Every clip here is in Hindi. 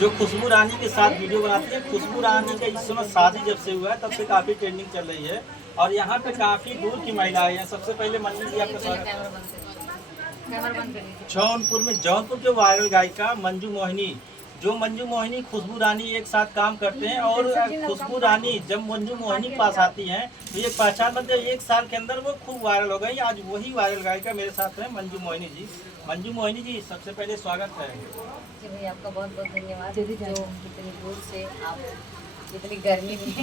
जो खुशबू रानी के साथ वीडियो बनाती है। खुशबू रानी का इस समय शादी जब से हुआ है तब से काफ़ी ट्रेंडिंग चल रही है और यहाँ पे काफ़ी दूर की महिलाएं हैं। सबसे पहले मंजू जी आपका स्वागत है। जौनपुर के वायरल गायिका मंजू मोहिनी, जो मंजू मोहिनी खुशबू रानी एक साथ काम करते हैं और खुशबू रानी जब मंजू मोहिनी पास आती हैं तो ये पहचान बनते हैं। 1 साल के अंदर वो खूब वायरल हो गई। आज वही वायरल गायिका मेरे साथ है मंजू मोहिनी जी। मंजू मोहिनी जी, सबसे पहले स्वागत है जी भैया, आपका बहुत बहुत धन्यवाद। जो इतनी दूर से आप इतनी गर्मी में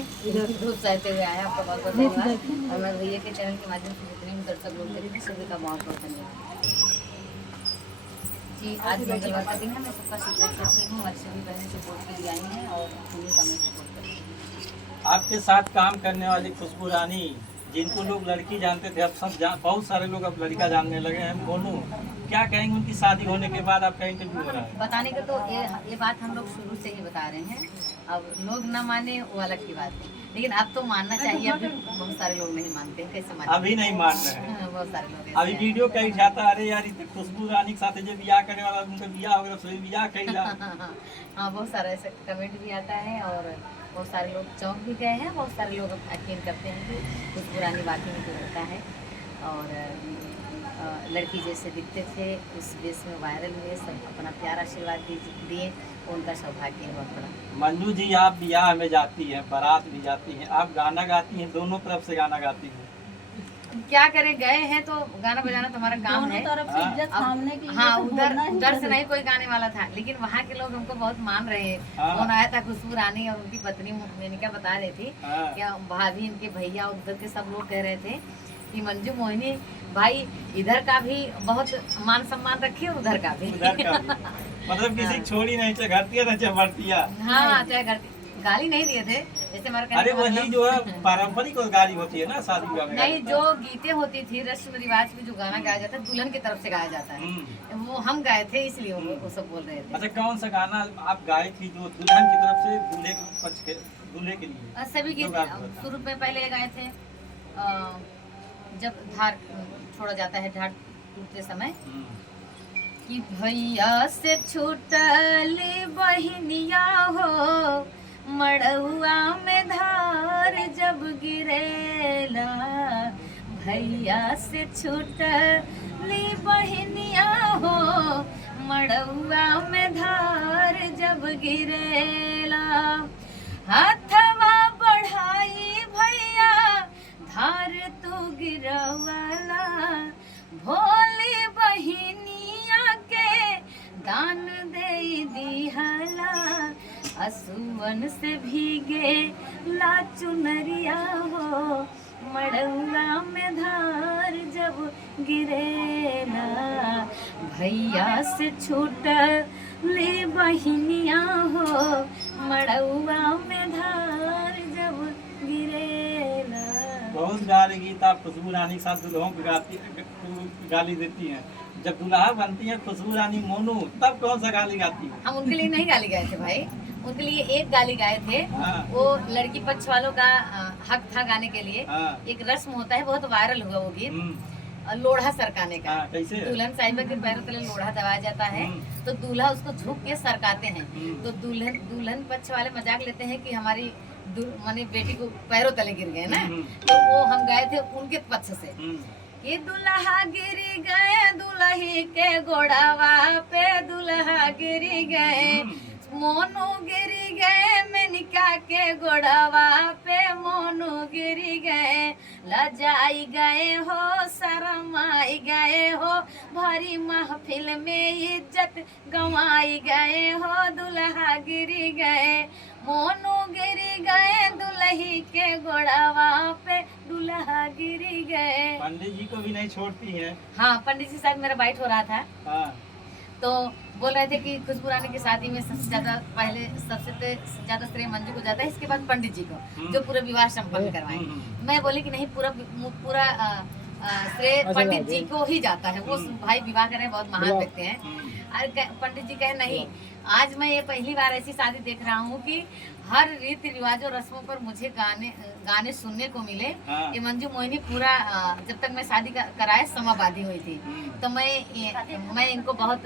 धूप सहते हुए आए, आपका बहुत बहुत धन्यवाद। और मैं भैया के चैनल के माध्यम से जितने भी दर्शक लोग देख रहे हैं सभी का बहुत बहुत धन्यवाद जी। आज मंगलवार का दिन है, मैं सबका सपोर्ट करती हूँ। हमारी सभी बहनें सपोर्ट के लिए आई हैं और उन्हीं का मैं सपोर्ट करती हूँ। आपके साथ काम करने वाली खुशबू रानी, जिनको लोग लड़की जानते थे अब बहुत सारे लोग अब लड़का जानने लगे हैं। मोनू, क्या कहेंगे उनकी शादी होने के बाद आपका इंटरव्यू हो रहा है? बताने का तो ये बात हम लोग शुरू से ही बता रहे हैं। अब लोग ना माने वो अलग की बात है, लेकिन अब तो मानना चाहिए। अभी बहुत सारे लोग नहीं मानते हैं, कैसे मानते? अभी नहीं मान रहे हैं। बहुत सारे लोग अभी वीडियो कहीं जाता, अरे यार इतने खुशबू रानी के साथ जो बियाह करने वाला उनका बियाह हो गया, सभी बियाह कहीं हाँ, बहुत सारा ऐसा कमेंट भी आता है और बहुत सारे लोग चौंक भी गए हैं। बहुत सारे लोग यकीन करते हैं कि खुशबू रानी वाकई में जो होता है और लड़की जैसे दिखते थे उस बेस में वायरल हुए, सब अपना प्यार आशीर्वाद दिए, उनका सौभाग्य है बहुत बड़ा। मंजू जी, आप बियाह में जाती हैं, बारात भी जाती हैं, आप गाना गाती हैं, दोनों तरफ से गाना गाती हैं। क्या करें, गए हैं तो गाना बजाना तो हमारा काम है। तरफ से इज्जत थामने के लिए हाँ, तो उधर से नहीं कोई गाने वाला था, लेकिन वहाँ के लोग हमको बहुत मान रहे हैं। फोन आया था खुशबू रानी और उनकी पत्नी मेनिका बता रही थी कि भाभी, इनके भैया, उधर के सब लोग कह रहे थे कि मंजू मोहिनी भाई इधर का भी बहुत मान सम्मान रखी और उधर का भी। मतलब किसी छोड़ी नहीं, चाहे घरतिया ना चाहे बढ़तिया। हाँ, चाहे घर गाली नहीं दिए थे जैसे हमारे। अरे वही जो है पारंपरिक गाली होती है ना शादी विवाह में। नहीं, जो गीतें होती थी रस्म रिवाज में, जो गाना गाया जाता है दुल्हन की तरफ से गाया जाता है, वो हम गाए थे, इसलिए वो सब बोल रहे थे। अच्छा, कौन सा गाना आप गाए थी जो दुल्हन की तरफ से दूल्हे के पक्ष के, दूल्हे के लिए? सभी गीत शुरू में पहले गाए थे जब धार छोड़ा जाता है, धार टूटते समय, कि भैया से छूटली बहनिया हो, मड़ुआ में धार जब गिरेला, भैया से छूटली बहनिया हो, मड़ुआ में धार जब गिरेला, हाथवा बढ़ाई भैया धार तू गिरवाला, भोली बहिनिया के दान दे दिहला, असुवन से भीगे ला चुनरिया हो, मड़ुआ में धार जब गिरेला, भैया से छूटली बहिनिया हो, मड़ुआ में धार जब गिरेला। बहुत गाली गीत आप खुशबू रानी के साथ दुल्हों को गाली देती हैं। जब दुल्हा बनती है खुशबू रानी मोनू, तब कौन सा गाली गाती है? हम उनके लिए नहीं गाली गाए थे भाई, उनके लिए एक गाली गाए थे। वो लड़की पक्ष वालों का हक था गाने के लिए। एक रस्म होता है, बहुत वायरल हुआ वो गीत, लोढ़ा सरकाने का। कैसे? दुल्हन साहिबा के पैरों तले लोढ़ा दबाया जाता है तो दूल्हा उसको झुक के सरकाते हैं। तो दुल्हन पक्ष वाले मजाक लेते हैं कि हमारी माने बेटी को पैरों तले गिर गए ना, तो वो हम गए थे उनके पक्ष से कि दुल्हा गिरी गए दुल्ही के गोड़ावा पे, दुल्हा गिरी गए, मोनू गिरी गए मेनिका के गोड़ावा पे, मोनू गिरी गए, लजाई गए हो, शरमाई गए हो, भरी महफिल में इज्जत गंवाई गए हो, दुल्हा गिरी गए, मोनू गिरी गए दुल्ही के गोड़ावा पे, दुल्हा गिरी गए। पंडित जी को भी नहीं छोड़ती है। हाँ, पंडित जी साथ मेरा बाइट हो रहा था। तो बोल रहे थे कि खुशबू रानी की शादी में सबसे ज्यादा श्रेय मंजू को जाता है, इसके बाद पंडित जी को, जो पूरा विवाह संपन्न करवाए। मैं बोली कि नहीं, पूरा श्रेय पंडित जी को ही जाता है, वो भाई विवाह कर रहे हैं, बहुत महान व्यक्ति हैं। और पंडित जी कहे नहीं, आज मैं ये पहली बार ऐसी शादी देख रहा हूँ कि हर रीति रिवाजों रस्मों पर मुझे गाने सुनने को मिले। ये मंजू मोहिनी पूरा जब तक मैं शादी कराए समावादी हुई थी, तो मैं इनको बहुत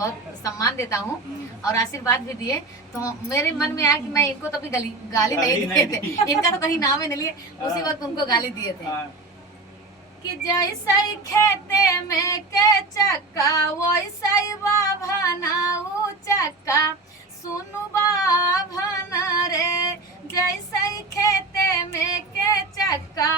बहुत सम्मान देता हूँ और आशीर्वाद भी दिए, तो मेरे मन में आया कि मैं इनको तो अभी गाली नहीं दिए थे, इनका तो कहीं नाम ही नहीं लिए, उसी वक्त उनको गाली दिए थे कि जैसे खेते में के चक्का वैसे बाभाना ऊ चक्का सुनु बाभाना रे, जैसे खेते में के चक्का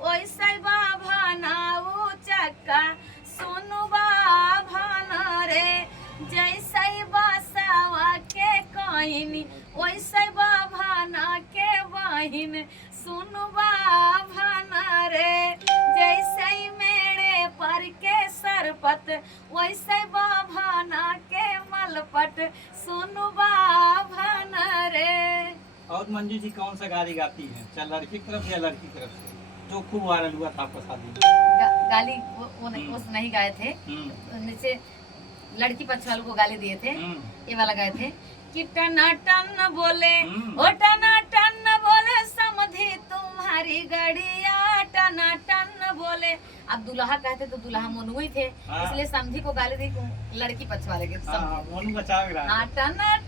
वैसे बाभाना ऊ चक्का सुनु बाभाना रे, जैसे बसावा के कहिनी वैसे बाभाना के बहिन सुनु बाभाना रे, जैसे मेरे पर के सरपत वैसे बाभाना के मलपट सुनु बाभाना रे। और मंजू जी कौन सा गाली गाती है, चाहे लड़की की तरफ या लड़की की तरफ से, जो खूब वायरल हुआ था आपका शादी में? गाली वो नहीं गाए थे, नीचे लड़की पक्ष वालों को गाली दिए थे, ये वाला गाए थे कि टना टन बोले ओ टना टन बोले समधी तुम्हारी गड़िया टना टन बोले। अब दुल्हा कहते तो दुल्हा मोनू ही थे, इसलिए समधी को गाली दी लड़की पक्ष वाले के। टना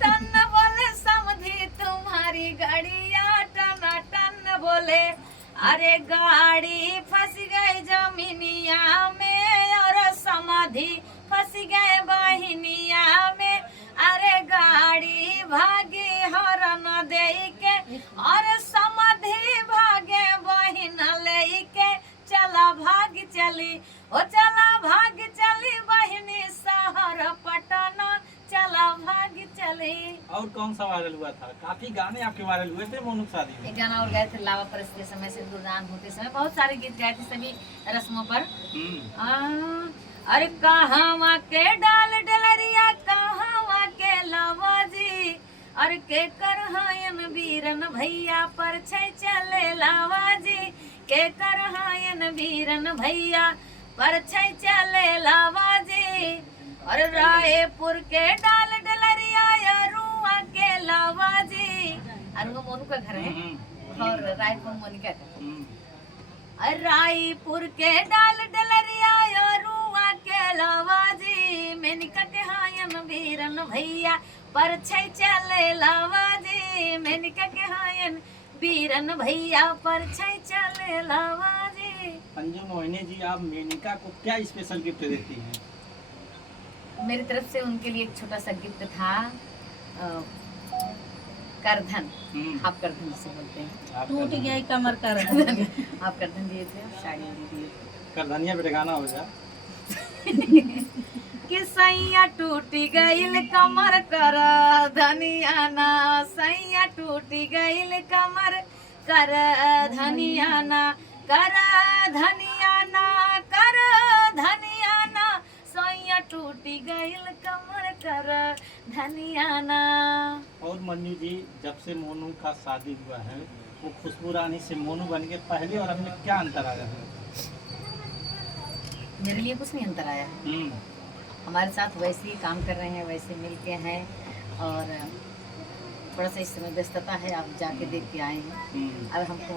टन बोले समधी तुम्हारी गड़िया टना टन बोले, अरे गाड़ी फंस गई जमीनिया में और समाधि फंस गए बहिनिया में, अरे गाड़ी भागी हरन दे के और समाधि भागे बहिन ले के, चला भाग चली ओ चला भाग चली बहिनी शहर पटना चला भाग चली। और कौन सा वायरल हुआ था? काफी गाने आपके वायरल हुए थे मोनू शादी में। एक गाना और गाए थे लावा परसते समय, सिंदूरदान होते समय, बहुत सारे गीत गाए थे सभी रस्मों पर। अरे कहाँ के डाल डलरिया कहाँ के लावा जी, अरे के करहायन वीरन भैया पर चले लावा जी, के करहायन वीरन भैया पर चले लावा जी, और रायपुर के डाल डलरिया रुआ के लावा जी, अरुआ मोनू का घर है और रायपुर मोनिका का। रायपुर के डाल डलरिया रुआ के लावा जी, मेनिका के हायन वीरन भैया पर चले लावा जी, मेनिका के हायन वीरन भैया पर चले लावा जी। अंजू मोहिनी जी, आप मेनिका को क्या स्पेशल गिफ्ट देती हैं? मेरी तरफ से उनके लिए एक छोटा सा गिफ्ट था, करधन, आप करधन से बोलते हैं, टूट गया कमर करधन। आप करधन दिए थे, साड़ी दिए थे। करधनिया पे गाना हो जा कि सैया टूटी गईल कमर कर धनिया ना, सैया टूटी गईल कमर कर धनिया ना, कर धनिया ना, कर धनिया ना, सैया टूटी गईल कमर कर धनिया ना। और मन्नू जी, जब से मोनू का शादी हुआ है, वो खुशबू रानी से मोनू बन के पहले और अब में क्या अंतर आया है? मेरे लिए कुछ नहीं अंतर आया है, हमारे साथ वैसे ही काम कर रहे हैं, वैसे मिल के हैं, और थोड़ा सा इस समय व्यस्तता है, आप जाके देख के आए हैं। अब हमको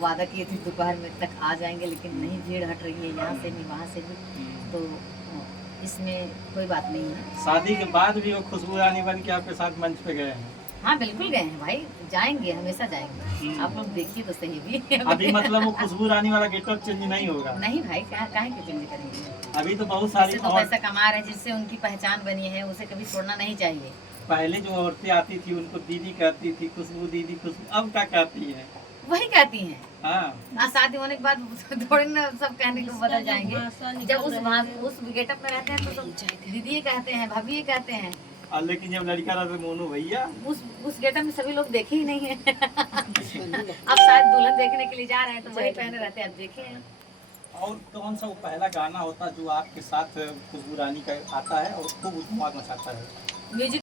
वादा किए थे दोपहर में तक आ जाएंगे, लेकिन नहीं, भीड़ हट रही है यहाँ से भी वहाँ से भी, तो इसमें कोई बात नहीं है। शादी के बाद भी वो खुशबू रानी बन के आपके साथ मंच पे गए हैं? हाँ बिल्कुल गए हैं भाई, जाएंगे, हमेशा जाएंगे, आप लोग देखिए तो सही भी। अभी मतलब वो खुशबू रानी वाला गेटअप चेंज नहीं होगा? नहीं भाई, काहे के चेंज करेंगे? अभी तो बहुत सारी तो पैसा कमा रहे हैं, जिससे उनकी पहचान बनी है, उसे कभी छोड़ना नहीं चाहिए। पहले जो औरतें आती थी उनको दीदी कहती थी, खुशबू दीदी खुशबू, अब क्या कहती है? वही कहती हैं। हाँ, शादी होने के बाद थोड़े ना सब कहने को बदल जाएंगे। जब उस गेटअप में रहते हैं तो सब दीदी कहते हैं, भाभी कहते हैं, और लेकिन जब लड़का रहा तो मोनू भैया, उस गेटअप में सभी लोग देखे ही नहीं है। अब शायद दुल्हन देखने के लिए जा रहे हैं तो वही पहने रहते हैं, अब देखे हैं। और कौन सा वो पहला गाना होता जो आपके साथ खुशबू रानी का आता है और खूब धमाका मचाता है? म्यूजिक